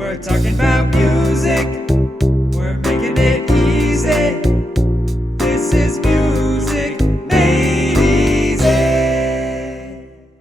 We're talking about music. We're making it easy. This is Music Made Easy.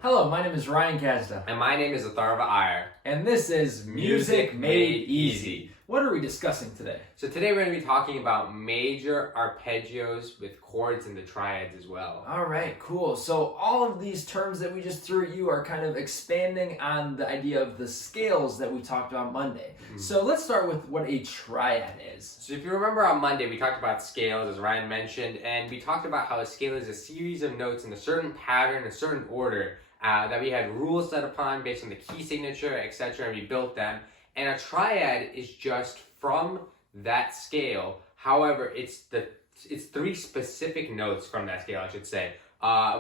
Hello, my name is Ryan Kazda. And my name is Atharva Iyer. And this is Music Made Easy. What are we discussing today? So today we're going to be talking about major arpeggios with chords in the triads as well. All right, cool. So all of these terms that we just threw at you are kind of expanding on the idea of the scales that we talked about Monday. So let's start with what a triad is. So if you remember on Monday, we talked about scales, as Ryan mentioned, and we talked about how a scale is a series of notes in a certain pattern, a certain order, that we had rules set upon based on the key signature, etc., and we built them. And a triad is just from that scale. However, it's three specific notes from that scale, I should say,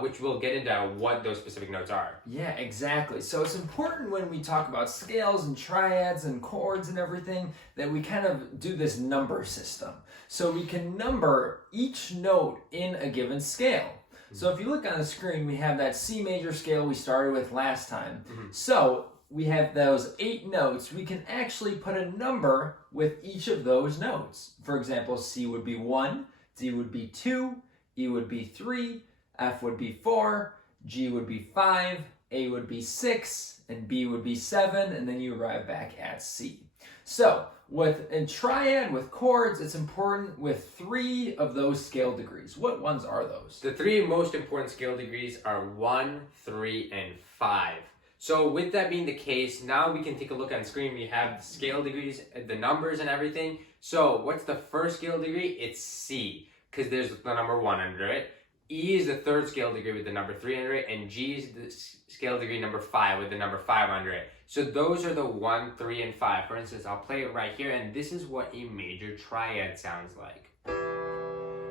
which we'll get into what those specific notes are. Yeah, exactly. So it's important when we talk about scales and triads and chords and everything that we kind of do this number system. So we can number each note in a given scale. So if you look on the screen, we have that C major scale we started with last time. So we have those 8 notes. We can actually put a number with each of those notes. For example, C would be 1, D would be 2, E would be 3, F would be 4, G would be 5, A would be 6, and B would be 7, and then you arrive back at C. So with a triad with chords, it's important with 3 of those scale degrees. What ones are those? The 3 most important scale degrees are 1, 3, and 5. So with that being the case, now we can take a look on the screen. We have the scale degrees, the numbers and everything. So what's the first scale degree? It's C, because there's the number 1 under it. E is the third scale degree with the number 3 under it, and G is the scale degree number 5 with the number 5 under it. So those are the 1, 3, and 5. For instance, I'll play it right here, and this is what a major triad sounds like.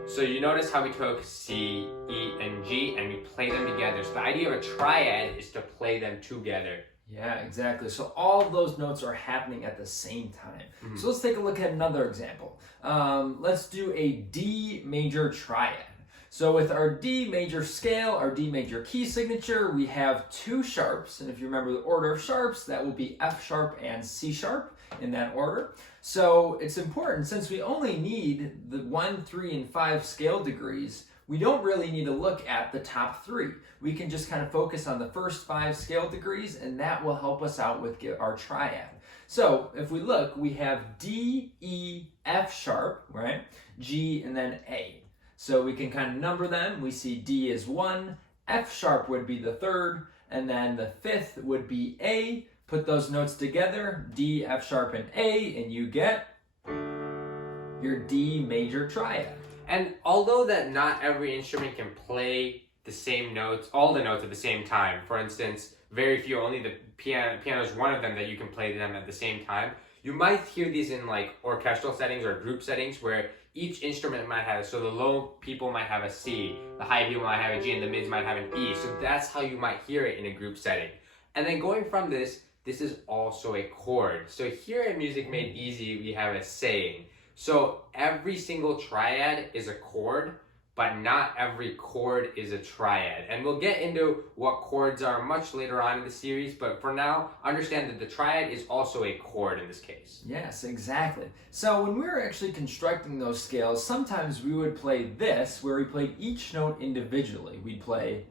So you notice how we took C, E, and G, and we play them together. So the idea of a triad is to play them together. Yeah, exactly. So all of those notes are happening at the same time. So let's take a look at another example. Let's do a D major triad. So with our D major scale, our D major key signature, we have 2 sharps. And if you remember the order of sharps, that will be F sharp and C sharp in that order. So it's important, since we only need the 1, 3, and 5 scale degrees, we don't really need to look at the top 3. We can just kind of focus on the first 5 scale degrees, and that will help us out with our triad. So if we look, we have D, E, F sharp, right? G, and then A. So we can kind of number them. We see D is 1, F sharp would be the 3rd, and then the 5th would be A. Put those notes together, D, F sharp, and A, and you get your D major triad. And although that not every instrument can play the same notes, all the notes at the same time, for instance, very few, only the piano is one of them that you can play them at the same time, you might hear these in like orchestral settings or group settings where each instrument might have, so the low people might have a C, the high people might have a G, and the mids might have an E. So that's how you might hear it in a group setting. And then going from this is also a chord. So here at Music Made Easy, we have a saying. So every single triad is a chord, but not every chord is a triad. And we'll get into what chords are much later on in the series, but for now, understand that the triad is also a chord in this case. Yes, exactly. So when we were actually constructing those scales, sometimes we would play this, where we played each note individually. We'd play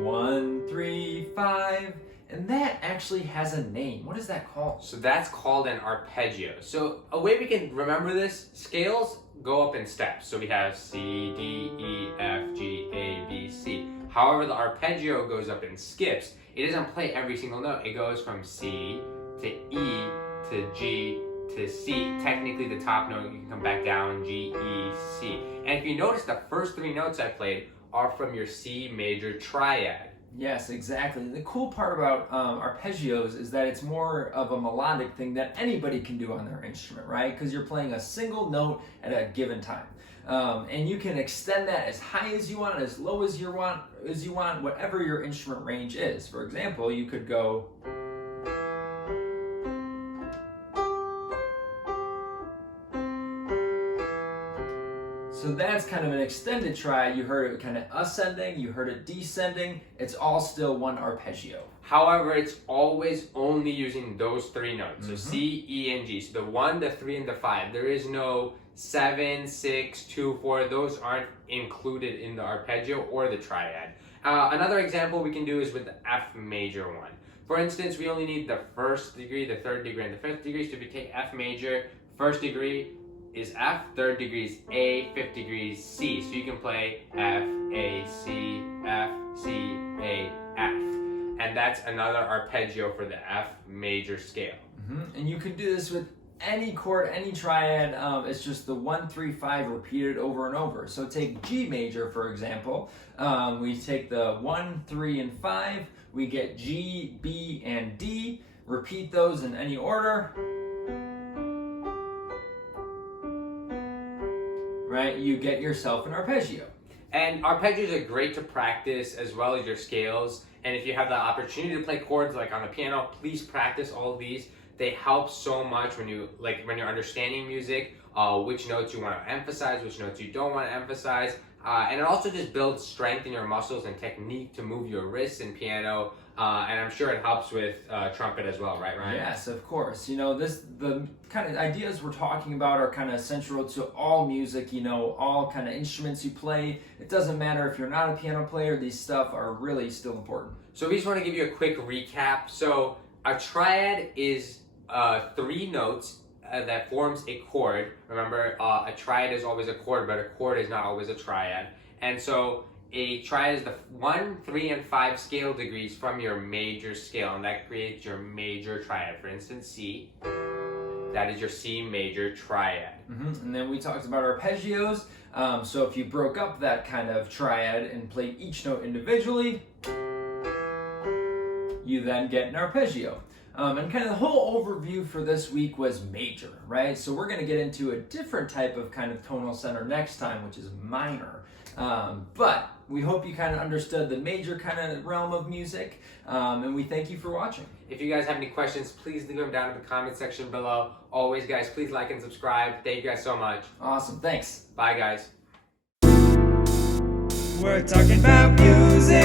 1, 3, 5, and that actually has a name. What is that called? So that's called an arpeggio. So a way we can remember this, scales go up in steps. So we have C, D, E, F, G, A, B, C. However, the arpeggio goes up in skips. It doesn't play every single note. It goes from C to E to G to C. Technically the top note, you can come back down, G, E, C. And if you notice, the first 3 notes I played are from your C major triad. Yes, exactly. The cool part about arpeggios is that it's more of a melodic thing that anybody can do on their instrument, right? Because you're playing a single note at a given time. And you can extend that as high as you want, as low as you want, whatever your instrument range is. For example, you could go... So that's kind of an extended triad. You heard it kind of ascending, you heard it descending. It's all still one arpeggio. However, it's always only using those three notes. So C, E, and G. So the 1, the 3, and the 5. There is no 7, 6, 2, 4. Those aren't included in the arpeggio or the triad. Another example we can do is with the F major one. For instance, we only need the 1st degree, the 3rd degree, and the 5th degree. So if we take F major, 1st degree is F, 3rd degree is A, 5th degree is C. So you can play F, A, C, F, C, A, F. And that's another arpeggio for the F major scale. And you can do this with any chord, any triad. It's just the 1, 3, 5 repeated over and over. So take G major, for example. We take the 1, 3, and 5. We get G, B, and D. Repeat those in any order. Right? You get yourself an arpeggio. And arpeggios are great to practice as well as your scales. And if you have the opportunity to play chords like on the piano, please practice all of these. They help so much when you're understanding music, which notes you want to emphasize, which notes you don't want to emphasize. And it also just builds strength in your muscles and technique to move your wrists in piano. And I'm sure it helps with trumpet as well, right, Ryan? Yes, of course. You know, the kind of ideas we're talking about are kind of central to all music, you know, all kind of instruments you play. It doesn't matter if you're not a piano player, these stuff are really still important. So we just want to give you a quick recap. So a triad is 3 notes that forms a chord. Remember, a triad is always a chord, but a chord is not always a triad. And so a triad is the 1, 3, and 5 scale degrees from your major scale, and that creates your major triad. For instance, C, that is your C major triad. And then we talked about arpeggios. So if you broke up that kind of triad and played each note individually, you then get an arpeggio. And kind of the whole overview for this week was major, right? So we're going to get into a different type of kind of tonal center next time, which is minor. But we hope you kind of understood the major kind of realm of music, and we thank you for watching. If you guys have any questions, please leave them down in the comment section below. Always, guys, please like and subscribe. Thank you guys so much. Awesome, thanks. Bye, guys. We're talking about music.